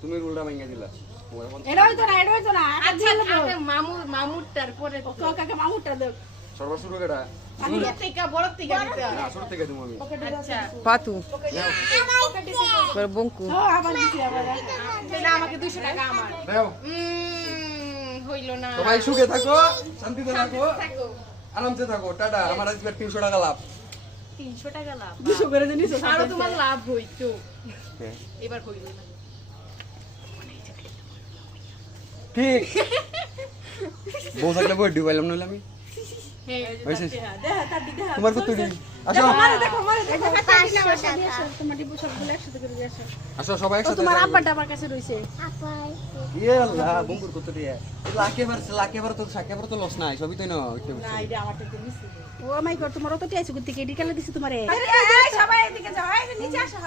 তুমি রুলটা ভাঙা দিলা এটা হইতো না আচ্ছা আগে মামুরটার পরে তো কাকে মামুরটা দেব সর্বার শুরু কেডা ছোট থেকে বড় থেকে দিতে না শুরু থেকে দিমু আমি আচ্ছা পাতু বঙ্কু আবার দিছি আবার তাহলে আমাকে 200 টাকা আমার দাও হইল না সবাই সুখে থাকো শান্তিতে থাকো থাকো আরামসে থাকো টাটা আমার আজকে 300 টাকা লাভ 300 টাকা লাভ 200 করে দিনিস আরো তোমার লাভ হইতো এবার হইল না ঠিক বউ থাকলে বই ডিবাইলাম নইলে আমি হইছে দেখা তার দিকে তোমার কত দিন আসো দেখো তোমার ডিবু সবগুলো একসাথে করে দিয়ে আসো আসো সবাই একসাথে তোমার আব্বাটা আমার কাছে রইছে ইয়ে আল্লাহ বঙ্কুর কত দিয়া লাকেবার তো লস নাই সবই তো না না এটা আমারটা দিয়ে নিছি ও মাই গড তোমার অত টাইছে করতে কি ডিকালে দিছি তোমারে এই সবাই এদিকে যাও এই নিচে আসো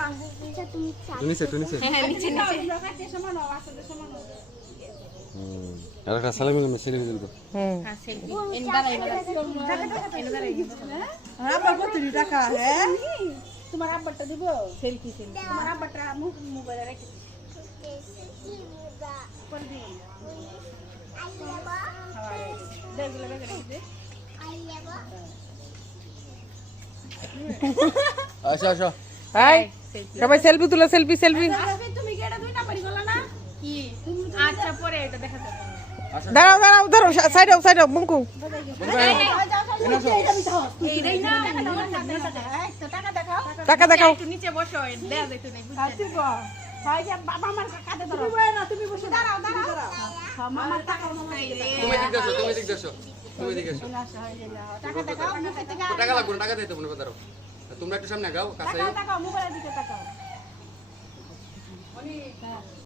তুনিছে হ্যাঁ নিচে নিচে কাছে সমান আসলে সমান আর একটা সালামি মেসেজ দিন তো হ্যাঁ সেলফি এন দাঁড়াই আব্বার কত টাকা হ্যাঁ তোমার আব্বারটা দিব সেলফি তোমার আব্বারটা মুখ মোবাইলে রেখে দিছি কোন দিন দেখলে রেখে দে আসো আসো হাই সবাই সেলফি তুলো সেলফি তুমি কি এটা দুই নাম্বারই বলা না কি আচ্ছা পরে এটা দেখা যাবে দাঁড়াও ধরো সাইডে বঙ্কু এইটাই না টাকা দেখাও টাকা দেখাও একটু নিচে বসো দেয়া যাইতো না বুঝতে মামার কাঁধে ধরো তুমি বসে দাঁড়াও মামার টাকা তুমি দিক দেছো টাকা দেখাও মুখে থেকে টাকা লাগবে টাকা দিতে মনে করো তোমরা একটু সামনে গাও কাছে টাকা মোবাইলের দিকে তাকাও